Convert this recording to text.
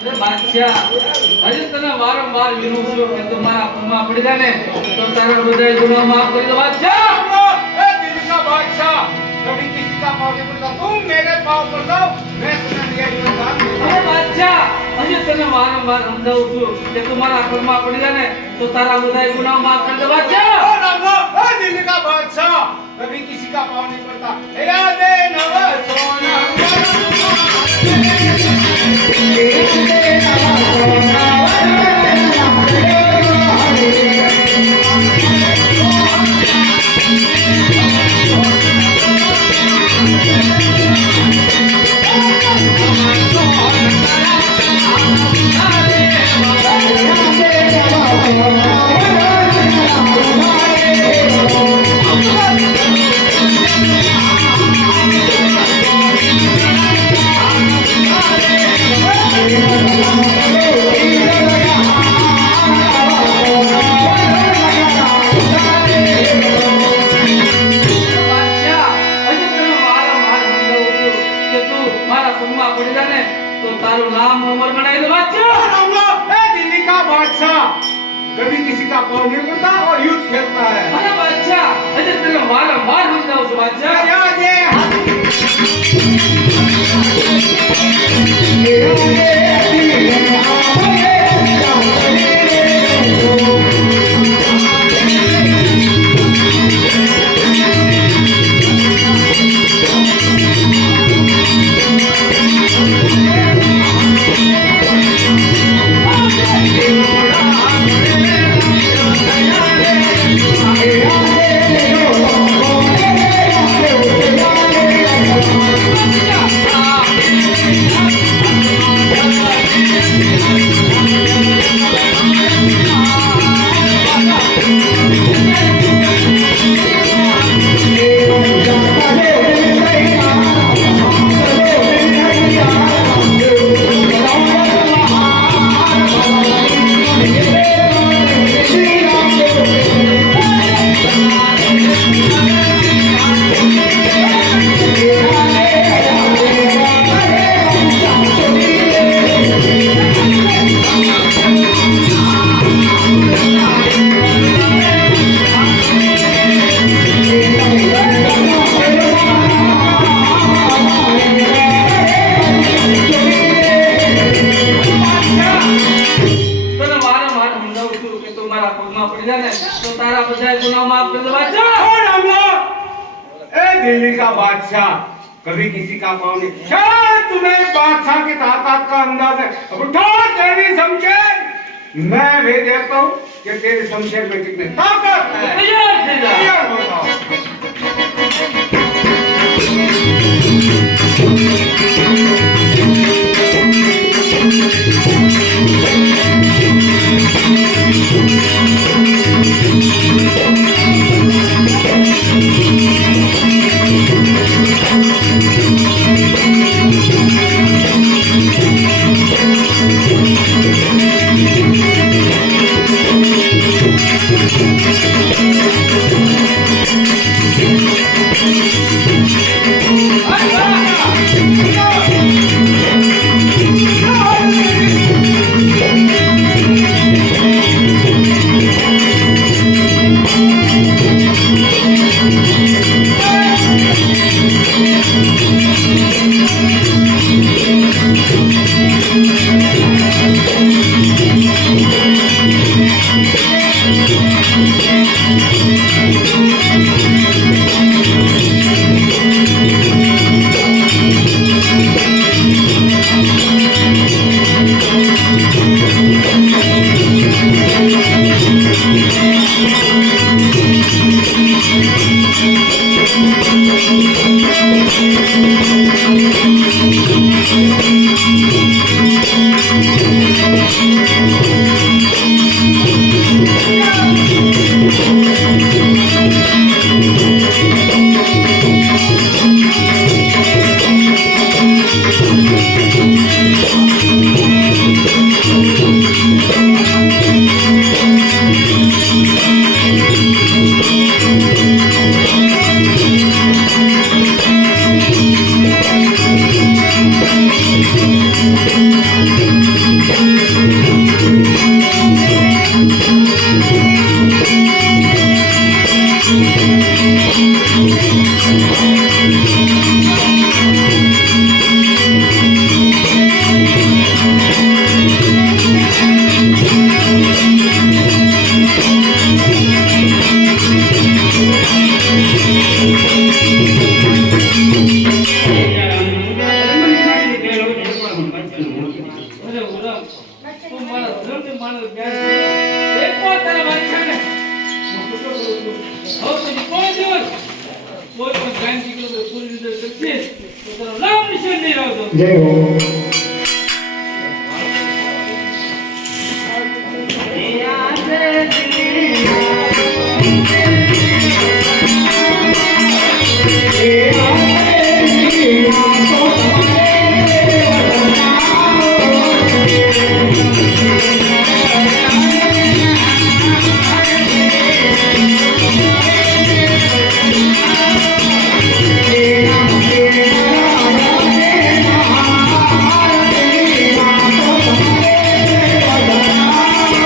अरे बादशाह हजे तने वारंवार विनू છું કે તું મારા હાથમાં પડી જા ને તો તારા બધા ગુનાહ માફ કરી દો બાદશાહ। ए दिल का बादशाह, कभी किसी का पाँव नहीं पड़ता, तुम मेरे पाँव पड़ जाओ, मैं तुम्हें दिया अरे बादशाह हजे तने वारंवार સમજાવું છું કે તું મારા હાથમાં પડી જા ને તો તારા બધા ગુનાહ માફ કરી દો બાદશાહ। दिल का बादशाह, कभी किसी का पाँव नहीं पड़ता, याद नव सोना कभी किसी का पाँव नहीं पड़ता और युद्ध खेलता है। अरे बादशाह अजय तेरे वारंवार समझाओ सो बादशाह दिल्ली का बादशाह कभी किसी का पाँव नहीं, शायद तुम्हें बादशाह की ताकत का अंदाज है। अब उठो तेरी शमशेर, मैं भी देखता हूँ कि तेरे शमशेर में कितनी ताकत है। तैयार हो जाओ। અરે ઉરામ તું મારા ધર્મને માનવ જ્ઞાન છે એકવાર તારા બાદશાહને હું ખોટો કરું છું હવે પછી કોઈ દિવસ કોઈ પણ ગાંધી દીકરો પૂરી રીતે કરશે તો તારો નામ નિશાન નહીં રાખજો જય હો